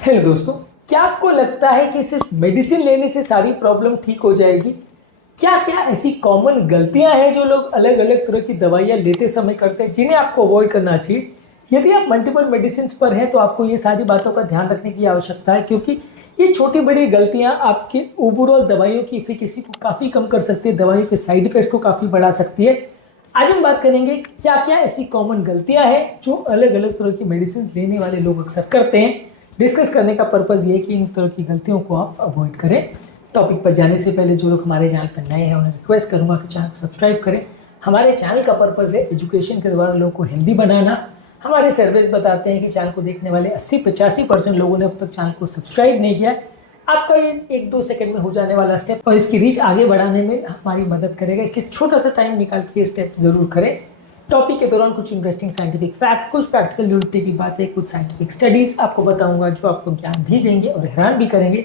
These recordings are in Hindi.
हेलो दोस्तों, क्या आपको लगता है कि सिर्फ मेडिसिन लेने से सारी प्रॉब्लम ठीक हो जाएगी? क्या क्या ऐसी कॉमन गलतियां हैं जो लोग अलग अलग तरह की दवाइयां लेते समय करते हैं जिन्हें आपको अवॉइड करना चाहिए? यदि आप मल्टीपल मेडिसिन पर हैं तो आपको ये सारी बातों का ध्यान रखने की आवश्यकता है, क्योंकि ये छोटी बड़ी गलतियां आपके ओवरऑल दवाइयों की एफिकेसी को काफ़ी कम कर सकती है, दवाइयों के साइड इफेक्ट्स को काफ़ी बढ़ा सकती है। आज हम बात करेंगे क्या क्या ऐसी कॉमन गलतियां हैं जो अलग अलग तरह की मेडिसिन लेने वाले लोग अक्सर करते हैं। डिस्कस करने का पर्पज़ ये है कि इन तरह की गलतियों को आप अवॉइड करें। टॉपिक पर जाने से पहले जो लोग हमारे चैनल पर नए हैं उन्हें रिक्वेस्ट करूंगा कि चैनल को सब्सक्राइब करें। हमारे चैनल का पर्पज़ है एजुकेशन के द्वारा लोगों को हेल्दी बनाना। हमारे सर्वेज बताते हैं कि चैनल को देखने वाले 80-85% लोगों ने अब तक चैनल को सब्सक्राइब नहीं किया। आपका ये 1-2 सेकंड में हो जाने वाला स्टेप और इसकी रीच आगे बढ़ाने में हमारी मदद करेगा, इसलिए छोटा सा टाइम निकाल के ये स्टेप जरूर करें। टॉपिक के दौरान कुछ इंटरेस्टिंग साइंटिफिक फैक्ट्स, कुछ प्रैक्टिकल यूटिलिटी की बातें, कुछ साइंटिफिक स्टडीज आपको बताऊंगा जो आपको ज्ञान भी देंगे और हैरान भी करेंगे।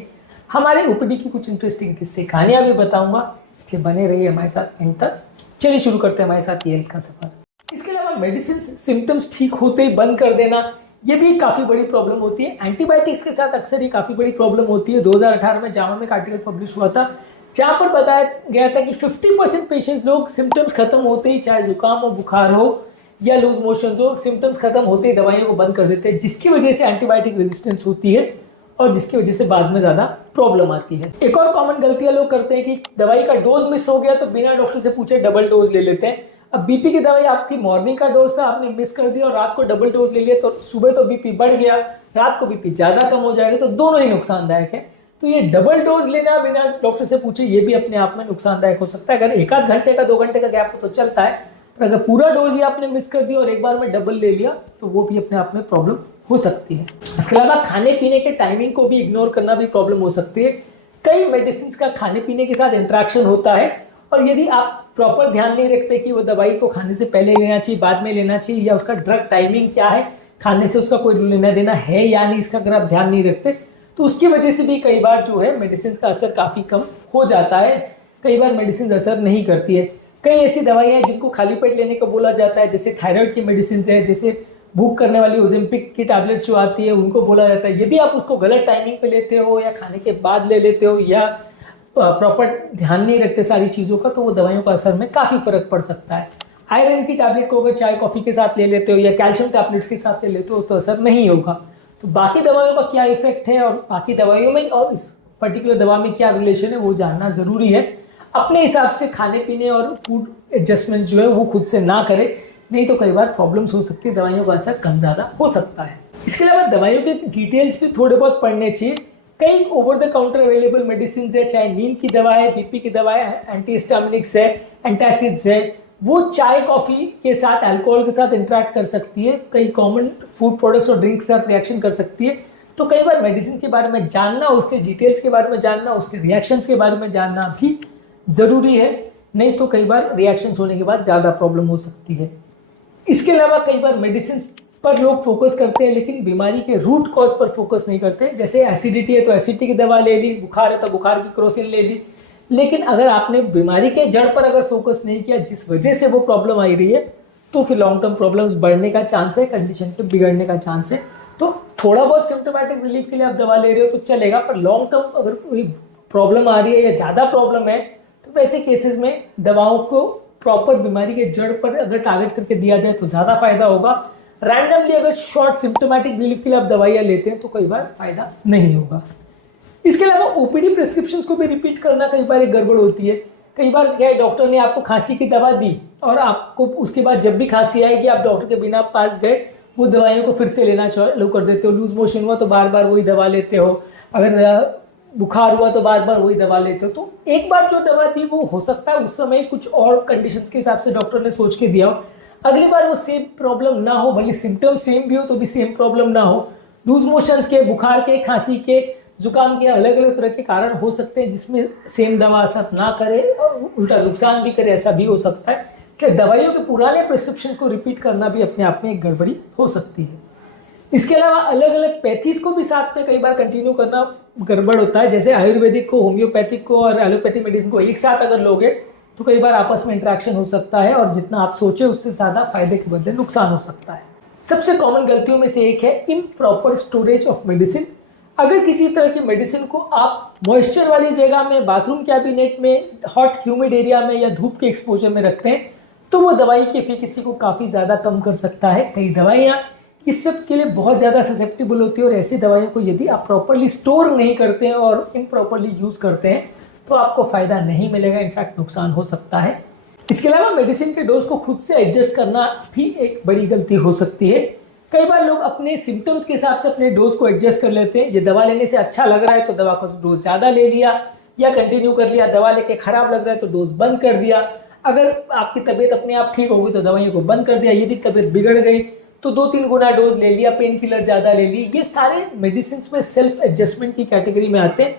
हमारे ओपीडी की कुछ इंटरेस्टिंग किस्से कहानियां भी बताऊंगा, इसलिए बने रहिए हमारे साथ एंड तक। चलिए शुरू करते हैं हमारे साथ ये हेल्थ का सफर। इसके अलावा मेडिसिन सिम्टम्स ठीक होते ही बंद कर देना, ये भी काफ़ी बड़ी प्रॉब्लम होती है। एंटीबायोटिक्स के साथ अक्सर ये काफ़ी बड़ी प्रॉब्लम होती है। 2018 में जामा में एक आर्टिकल पब्लिश हुआ था जहाँ पर बताया गया था कि 50% पेशेंट्स लोग सिम्टम्स खत्म होते ही, चाहे जुकाम हो, बुखार हो या लूज मोशन हो, सिम्टम्स खत्म होते ही दवाइयों को बंद कर देते हैं, जिसकी वजह से एंटीबायोटिक रेजिस्टेंस होती है और जिसकी वजह से बाद में ज़्यादा प्रॉब्लम आती है। एक और कॉमन गलतियाँ लोग करते हैं कि दवाई का डोज मिस हो गया तो बिना डॉक्टर से पूछे डबल डोज ले लेते हैं। अब बीपी की दवाई आपकी मॉर्निंग का डोज था, आपने मिस कर दिया और रात को डबल डोज ले लिया, तो सुबह तो बीपी बढ़ गया, रात को बीपी ज़्यादा कम हो जाएगा, तो दोनों ही नुकसानदायक है। तो ये डबल डोज लेना बिना डॉक्टर से पूछे ये भी अपने आप में नुकसानदायक हो सकता है। अगर एक आध घंटे का 2 घंटे का गैप हो तो चलता है, पर अगर पूरा डोज ही आपने मिस कर दिया और एक बार में डबल ले लिया तो वो भी अपने आप में प्रॉब्लम हो सकती है। इसके अलावा खाने पीने के टाइमिंग को भी इग्नोर करना भी प्रॉब्लम हो सकती है। कई मेडिसिन का खाने पीने के साथ इंटरेक्शन होता है और यदि आप प्रॉपर ध्यान नहीं रखते कि वो दवाई को खाने से पहले लेना चाहिए, बाद में लेना चाहिए, या उसका ड्रग टाइमिंग क्या है, खाने से उसका कोई लेना देना है या नहीं, इसका अगर आप ध्यान नहीं रखते तो उसकी वजह से भी कई बार जो है मेडिसिन का असर काफ़ी कम हो जाता है। कई बार मेडिसिन असर नहीं करती है। कई ऐसी दवाइयाँ हैं जिनको खाली पेट लेने को बोला जाता है, जैसे थायराइड की मेडिसिन है, जैसे भूख करने वाली ओजेम्पिक की टैबलेट्स जो आती है उनको बोला जाता है। यदि आप उसको गलत टाइमिंग पे लेते हो या खाने के बाद ले लेते हो या प्रॉपर ध्यान नहीं रखते सारी चीज़ों का, तो वो दवाइयों का असर में काफ़ी फर्क पड़ सकता है। आयरन की टैबलेट को अगर चाय कॉफ़ी के साथ ले लेते हो या कैल्शियम टैबलेट्स के साथ ले लेते हो तो असर नहीं होगा। तो बाकी दवाइयों का क्या इफेक्ट है और बाकी दवाइयों में और इस पर्टिकुलर दवा में क्या रिलेशन है वो जानना ज़रूरी है। अपने हिसाब से खाने पीने और फूड एडजस्टमेंट जो है वो खुद से ना करें, नहीं तो कई बार प्रॉब्लम्स हो सकती है, दवाइयों का असर कम ज़्यादा हो सकता है। इसके अलावा दवाइयों के डिटेल्स भी थोड़े बहुत पढ़ने चाहिए। कई over the counter available medicine है, चाहे नींद की दवा है, बीपी की दवा है, एंटीहिस्टामिनिक्स है, एंटासिड्स है, वो चाय कॉफ़ी के साथ अल्कोहल के साथ इंटरेक्ट कर सकती है, कई कॉमन फूड प्रोडक्ट्स और ड्रिंक के साथ रिएक्शन कर सकती है। तो कई बार मेडिसिन के बारे में जानना, उसके डिटेल्स के बारे में जानना, उसके रिएक्शंस के बारे में जानना भी ज़रूरी है, नहीं तो कई बार रिएक्शंस होने के बाद ज़्यादा प्रॉब्लम हो सकती है। इसके अलावा कई बार मेडिसिन पर लोग फोकस करते हैं लेकिन बीमारी के रूट कॉज पर फोकस नहीं करते। जैसे एसिडिटी है तो एसिडिटी की दवा ले ली, बुखार है तो बुखार की क्रोसिन ले ली, लेकिन अगर आपने बीमारी के जड़ पर अगर फोकस नहीं किया जिस वजह से वो प्रॉब्लम आई रही है तो फिर लॉन्ग टर्म प्रॉब्लम्स बढ़ने का चांस है, कंडीशन के बिगड़ने का चांस है। तो थोड़ा बहुत सिम्टोमेटिक रिलीफ के लिए आप दवा ले रहे हो तो चलेगा, पर लॉन्ग टर्म अगर कोई प्रॉब्लम आ रही है या ज़्यादा प्रॉब्लम है तो वैसे केसेस में दवाओं को प्रॉपर बीमारी के जड़ पर अगर टारगेट करके दिया जाए तो ज़्यादा फायदा होगा। रैंडमली अगर शॉर्ट सिम्टोमेटिक रिलीफ के लिए आप दवाइयाँ लेते हैं तो कई बार फायदा नहीं होगा। इसके अलावा ओपीडी प्रिस्क्रिप्शंस को भी रिपीट करना कई बार एक गड़बड़ होती है। कई बार क्या है, डॉक्टर ने आपको खांसी की दवा दी और आपको उसके बाद जब भी खांसी आएगी आप डॉक्टर के बिना पास गए वो दवाइयों को फिर से लेना चालू कर देते हो। लूज मोशन हुआ तो बार बार वही दवा लेते हो, अगर बुखार हुआ तो बार बार वही दवा लेते हो। तो एक बार जो दवा दी वो हो सकता है उस समय कुछ और कंडीशंस के हिसाब से डॉक्टर ने सोच के दिया हो, अगली बार वो सेम प्रॉब्लम ना हो, भले सिम्टम्स सेम भी हो तो भी सेम प्रॉब्लम ना हो। लूज मोशंस के, बुखार के, खांसी के, जुकाम के अलग अलग तरह के कारण हो सकते हैं जिसमें सेम दवा असर ना करे और उल्टा नुकसान भी करे, ऐसा भी हो सकता है। इसलिए दवाइयों के पुराने प्रिस्क्रिप्शंस को रिपीट करना भी अपने आप में एक गड़बड़ी हो सकती है। इसके अलावा अलग अलग पैथीज को भी साथ में कई बार कंटिन्यू करना गड़बड़ होता है। जैसे आयुर्वेदिक को, होम्योपैथिक को और एलोपैथी मेडिसिन को एक साथ अगर लोगे तो कई बार आपस में इंटरेक्शन हो सकता है और जितना आप सोचे उससे ज़्यादा फायदे के बदले नुकसान हो सकता है। सबसे कॉमन गलतियों में से एक है इम्प्रॉपर स्टोरेज ऑफ मेडिसिन। अगर किसी तरह की मेडिसिन को आप मॉइस्चर वाली जगह में, बाथरूम कैबिनेट में, हॉट ह्यूमिड एरिया में या धूप के एक्सपोजर में रखते हैं तो वो दवाई की एफिकेसी को काफ़ी ज़्यादा कम कर सकता है। कई दवाइयाँ इस सब के लिए बहुत ज़्यादा ससेप्टेबल होती है और ऐसी दवाइयों को यदि आप प्रॉपरली स्टोर नहीं करते हैं और इम्प्रॉपरली यूज़ करते हैं तो आपको फ़ायदा नहीं मिलेगा, इनफैक्ट नुकसान हो सकता है। इसके अलावा मेडिसिन के डोज को खुद से एडजस्ट करना भी एक बड़ी गलती हो सकती है। कई बार लोग अपने सिम्टम्स के हिसाब से अपने डोज को एडजस्ट कर लेते हैं। ये दवा लेने से अच्छा लग रहा है तो दवा का डोज ज़्यादा ले लिया या कंटिन्यू कर लिया, दवा लेके खराब लग रहा है तो डोज बंद कर दिया। अगर आपकी तबीयत अपने आप ठीक हो गई तो दवाइयों को बंद कर दिया, यदि तबीयत बिगड़ गई तो 2-3 गुना डोज ले लिया, पेन किलर ज़्यादा ले ली। ये सारे मेडिसिन में सेल्फ एडजस्टमेंट की कैटेगरी में आते हैं,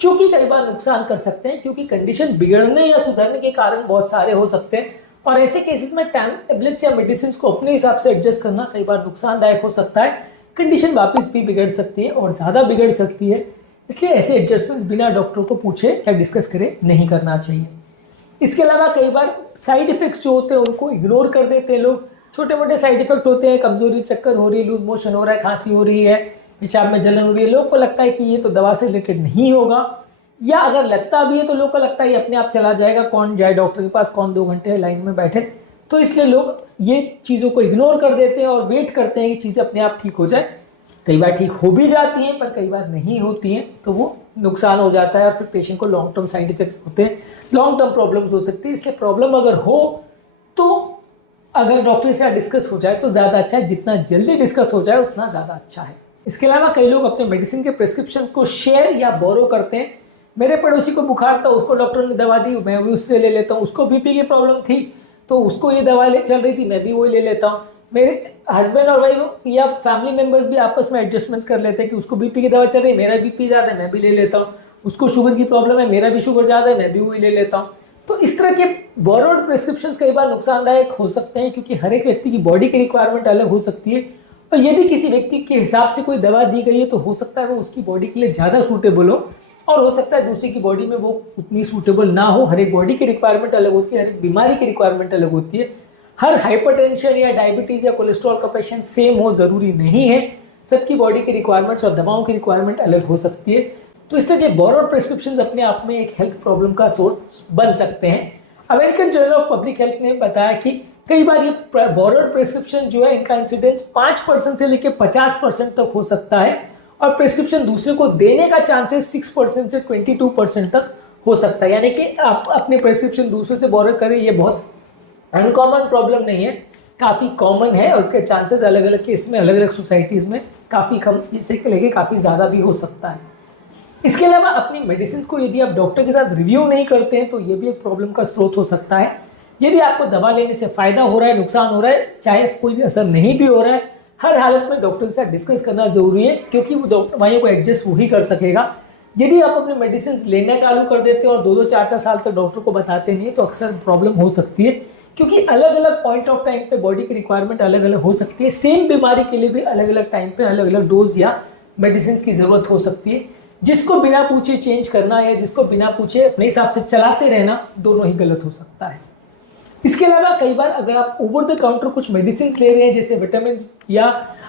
जो कि कई बार नुकसान कर सकते हैं क्योंकि कंडीशन बिगड़ने या सुधरने के कारण बहुत सारे हो सकते हैं और ऐसे केसेस में टैबलेट्स या मेडिसिन को अपने हिसाब से एडजस्ट करना कई बार नुकसानदायक हो सकता है। कंडीशन वापस भी बिगड़ सकती है और ज़्यादा बिगड़ सकती है, इसलिए ऐसे एडजस्टमेंट्स बिना डॉक्टर को पूछे या डिस्कस करे नहीं करना चाहिए। इसके अलावा कई बार साइड इफेक्ट्स जो होते हैं उनको इग्नोर कर देते हैं लोग। छोटे मोटे साइड इफेक्ट होते हैं, कमजोरी, चक्कर हो रही है, लूज मोशन हो रहा है, खांसी हो रही है, पेशाब में जलन हो रही है, लोग को लगता है कि ये तो दवा से रिलेटेड नहीं होगा, या अगर लगता भी है तो लोग को लगता है ये अपने आप चला जाएगा, कौन जाए डॉक्टर के पास, कौन 2 घंटे लाइन में बैठे। तो इसलिए लोग ये चीज़ों को इग्नोर कर देते हैं और वेट करते हैं कि चीज़ें अपने आप ठीक हो जाए। कई बार ठीक हो भी जाती हैं पर कई बार नहीं होती हैं, तो वो नुकसान हो जाता है और फिर पेशेंट को लॉन्ग टर्म साइड इफेक्ट्स होते हैं, लॉन्ग टर्म प्रॉब्लम्स हो सकती है। इसलिए प्रॉब्लम अगर हो तो अगर डॉक्टर से डिस्कस हो जाए तो ज़्यादा अच्छा है, जितना जल्दी डिस्कस हो जाए उतना ज़्यादा अच्छा है। इसके अलावा कई लोग अपने मेडिसिन के प्रिस्क्रिप्शन को शेयर या बोरो करते हैं। मेरे पड़ोसी को बुखार था, उसको डॉक्टर ने दवा दी, मैं भी उससे ले लेता हूँ। उसको बीपी की प्रॉब्लम थी तो उसको ये दवा चल रही थी, मैं भी वही ले लेता हूँ। मेरे हस्बैंड और वाइफ या फैमिली मेंबर्स भी आपस में एडजस्टमेंट्स कर लेते हैं कि उसको बीपी की दवा चल रही है, मेरा बीपी ज़्यादा है, मैं भी ले लेता हूँ। उसको शुगर की प्रॉब्लम है, मेरा भी शुगर ज़्यादा है, मैं भी वही ले लेता हूँ। तो इस तरह के बोरोड प्रिस्क्रिप्शंस कई बार नुकसानदायक हो सकते हैं क्योंकि हर एक व्यक्ति की बॉडी की रिक्वायरमेंट अलग हो सकती है और यदि किसी व्यक्ति के हिसाब से कोई दवा दी गई है तो हो सकता है वो उसकी बॉडी के लिए ज़्यादा सूटेबल हो और हो सकता है दूसरी की बॉडी में वो उतनी सूटेबल ना हो। हर एक बॉडी की रिक्वायरमेंट अलग होती है, हर एक बीमारी की रिक्वायरमेंट अलग होती है। हर हाइपरटेंशन या डायबिटीज़ या कोलेस्ट्रॉल का पेशेंट सेम हो ज़रूरी नहीं है। सबकी बॉडी की रिक्वायरमेंट्स और दवाओं की रिक्वायरमेंट अलग हो सकती है। तो इस तरह के बोरोड प्रिस्क्रिप्शन अपने आप में एक हेल्थ प्रॉब्लम का सोर्स बन सकते हैं। American journal of public health ने बताया कि कई बार ये बोरोड प्रिस्क्रिप्शन जो है इनका इंसिडेंस 5% से लेकर 50% तक हो सकता है और प्रिस्क्रिप्शन दूसरे को देने का चांसेस 6% से 22% तक हो सकता है। यानी कि आप अपने प्रिस्क्रिप्शन दूसरे से बोरो करें, ये बहुत अनकॉमन प्रॉब्लम नहीं है, काफ़ी कॉमन है और उसके चांसेस अलग अलग केस में, अलग अलग सोसाइटीज़ में काफ़ी कम से लेके काफ़ी ज़्यादा भी हो सकता है। इसके अलावा अपनी मेडिसिन को यदि आप डॉक्टर के साथ रिव्यू नहीं करते हैं तो ये भी एक प्रॉब्लम का स्रोत हो सकता है। यदि आपको दवा लेने से फ़ायदा हो रहा है, नुकसान हो रहा है, चाहे कोई भी असर नहीं भी हो रहा है, हर हालत में डॉक्टर के साथ डिस्कस करना ज़रूरी है क्योंकि वो दवाइयों को एडजस्ट वही कर सकेगा। यदि आप अपने मेडिसिन लेना चालू कर देते हैं और 2-2, 4-4 साल तक डॉक्टर को बताते नहीं तो अक्सर प्रॉब्लम हो सकती है क्योंकि अलग अलग पॉइंट ऑफ टाइम पे बॉडी की रिक्वायरमेंट अलग अलग हो सकती है। सेम बीमारी के लिए भी अलग अलग टाइम पे अलग अलग डोज या मेडिसिन की ज़रूरत हो सकती है। जिसको बिना पूछे चेंज करना या जिसको बिना पूछे अपने हिसाब से चलाते रहना, दोनों ही गलत हो सकता है। इसके अलावा कई बार अगर आप ओवर द काउंटर कुछ मेडिसिन ले रहे हैं जैसे विटामिन या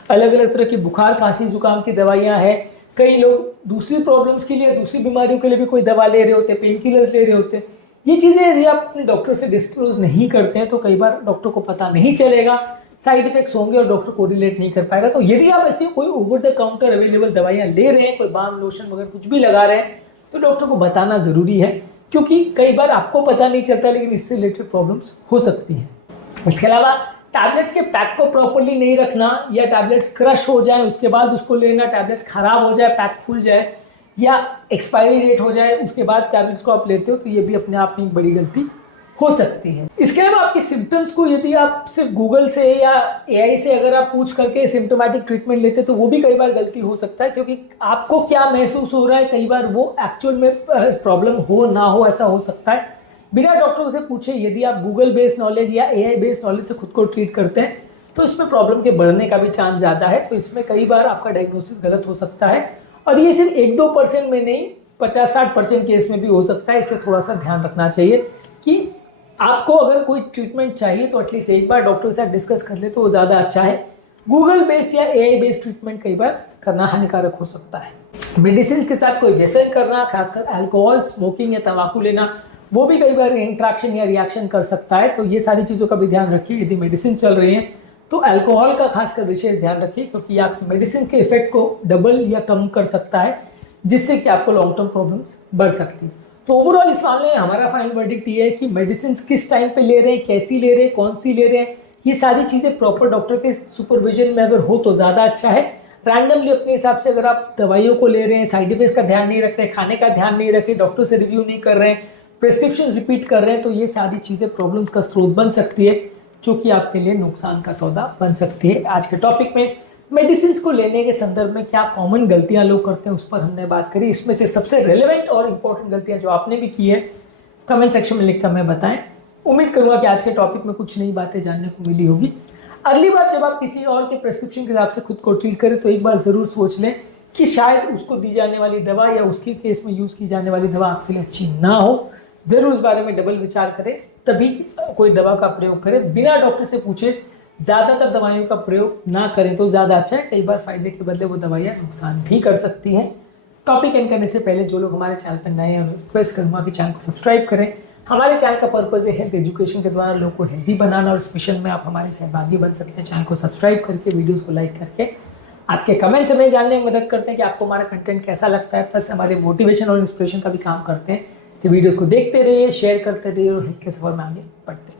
अलग अलग तरह की बुखार, खांसी, जुकाम की दवाइयाँ हैं, कई लोग दूसरी प्रॉब्लम्स के लिए, दूसरी बीमारियों के लिए भी कोई दवा ले रहे होते हैं, पेन किलर्स ले रहे होते हैं, ये चीज़ें यदि आप अपने डॉक्टर से डिस्क्लोज नहीं करते हैं तो कई बार डॉक्टर को पता नहीं चलेगा, साइड इफेक्ट्स होंगे और डॉक्टर कोरिलेट नहीं कर पाएगा। तो यदि आप ऐसी कोई ओवर द काउंटर अवेलेबल दवाइयाँ ले रहे हैं, कोई बाम, लोशन वगैरह कुछ भी लगा रहे हैं, तो डॉक्टर को बताना ज़रूरी है क्योंकि कई बार आपको पता नहीं चलता लेकिन इससे रिलेटेड प्रॉब्लम्स हो सकती हैं। इसके अलावा टैबलेट्स के पैक को प्रॉपरली नहीं रखना या टैबलेट्स क्रश हो जाए उसके बाद उसको लेना, टैबलेट्स खराब हो जाए, पैक खुल जाए या एक्सपायरी डेट हो जाए उसके बाद टैबलेट्स को आप लेते हो, तो ये भी अपने आप में एक बड़ी गलती हो सकती है। इसके अलावा आपके सिम्टम्स को यदि आप सिर्फ गूगल से या एआई से अगर आप पूछ करके सिम्टोमेटिक ट्रीटमेंट लेते तो वो भी कई बार गलती हो सकता है क्योंकि आपको क्या महसूस हो रहा है कई बार वो एक्चुअल में प्रॉब्लम हो ना हो, ऐसा हो सकता है। बिना डॉक्टर से पूछे यदि आप गूगल बेस्ड नॉलेज या एआई बेस्ड नॉलेज से खुद को ट्रीट करते हैं तो इसमें प्रॉब्लम के बढ़ने का भी चांस ज़्यादा है। तो इसमें कई बार आपका डायग्नोसिस गलत हो सकता है और ये सिर्फ 1-2% में नहीं, 50-60% केस में भी हो सकता है। इसलिए थोड़ा सा ध्यान रखना चाहिए कि आपको अगर कोई ट्रीटमेंट चाहिए तो एटलीस्ट एक बार डॉक्टर के साथ डिस्कस कर ले तो वो ज़्यादा अच्छा है। गूगल बेस्ड या एआई बेस्ड ट्रीटमेंट कई बार करना हानिकारक हो सकता है। मेडिसिन के साथ कोई व्यसन करना, खासकर अल्कोहल, स्मोकिंग या तंबाकू लेना, वो भी कई बार इंट्रैक्शन या रिएक्शन कर सकता है। तो ये सारी चीज़ों का भी ध्यान रखिए। यदि मेडिसिन चल रही है तो अल्कोहल का खासकर विशेष ध्यान रखिए, क्योंकि ये आपकी मेडिसिन के इफेक्ट को डबल या कम कर सकता है, जिससे कि आपको लॉन्ग टर्म प्रॉब्लम्स बढ़ सकती है। तो ओवरऑल इस मामले में हमारा फाइनल वर्डिक्ट ये है कि मेडिसिन किस टाइम पे ले रहे हैं, कैसी ले रहे हैं, कौन सी ले रहे हैं, ये सारी चीज़ें प्रॉपर डॉक्टर के सुपरविजन में अगर हो तो ज़्यादा अच्छा है। रैंडमली अपने हिसाब से अगर आप दवाइयों को ले रहे हैं, साइड इफेक्ट्स का ध्यान नहीं रख रहे हैं, खाने का ध्यान नहीं रख रहे, डॉक्टर से रिव्यू नहीं कर रहे हैं, प्रिस्क्रिप्शन रिपीट कर रहे हैं, तो ये सारी चीज़ें प्रॉब्लम्स का स्रोत बन सकती है, जो कि आपके लिए नुकसान का सौदा बन सकती है। आज के टॉपिक में मेडिसिन को लेने के संदर्भ में क्या कॉमन गलतियां लोग करते हैं, उस पर हमने बात करी। इसमें से सबसे रेलेवेंट और इंपॉर्टेंट गलतियां जो आपने भी की है, कमेंट सेक्शन में लिखकर हमें बताएं। उम्मीद करूंगा कि आज के टॉपिक में कुछ नई बातें जानने को मिली होगी। अगली बार जब आप किसी और के प्रेस्क्रिप्शन के हिसाब से खुद को ट्रीट करें, तो एक बार ज़रूर सोच लें कि शायद उसको दी जाने वाली दवा या उसके केस में यूज़ की जाने वाली दवा आपके लिए अच्छी ना हो। ज़रूर इस बारे में डबल विचार करें, तभी कोई दवा का प्रयोग करें। बिना डॉक्टर से पूछे ज़्यादातर दवाइयों का प्रयोग ना करें तो ज़्यादा अच्छा है। कई बार फायदे के बदले वो दवाइयाँ नुकसान भी कर सकती हैं। टॉपिक एंड करने से पहले जो लोग हमारे चैनल पर नए हैं, रिक्वेस्ट करूँगा कि चैनल को सब्सक्राइब करें। हमारे चैनल का पर्पज़ है हेल्थ एजुकेशन के द्वारा लोगों को हेल्दी बनाना, और इस मिशन में आप हमारे सहभागी बन सकते हैं। चैनल को सब्सक्राइब करके, वीडियोज़ को लाइक करके आपके कमेंट्स हमें जानने में मदद करते हैं कि आपको हमारा कंटेंट कैसा लगता है, प्लस हमारे मोटिवेशन और इंस्पिरेशन का भी काम करते हैं। तो वीडियोज़ को देखते रहिए, शेयर करते रहिए और हेल्थ के सफर में आगे बढ़ते रहिए।